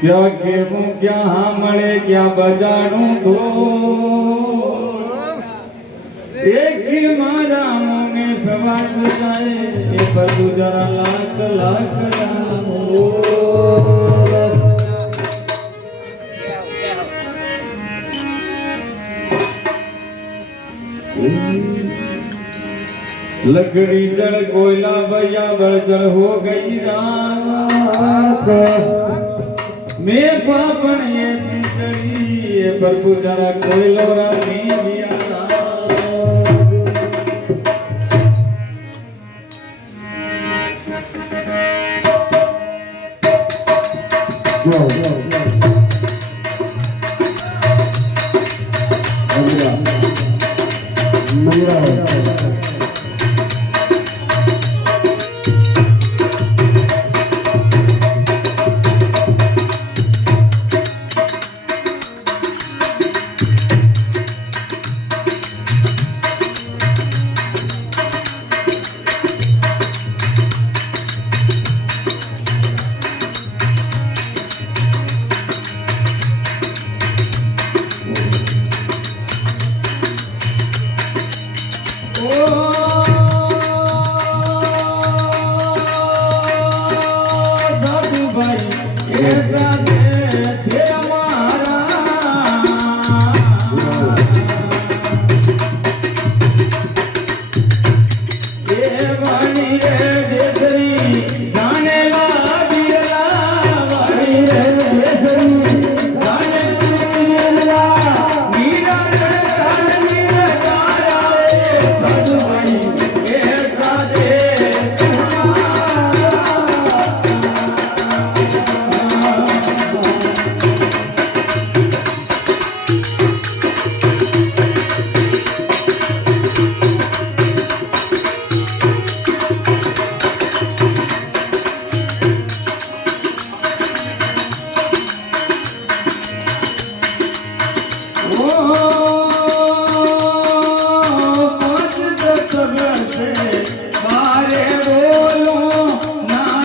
क्या केवूं क्या हामणे क्या बजाणूं ढोल एक ही मारा मोने सवास जाए ए प्रभु जरा लाख लाख रामो लकड़ी जड़ कोयला भैया बड़जड़ हो गई रात मैं पापन ये चिंचड़ी ये प्रभु जरा कोयलो रानी दिया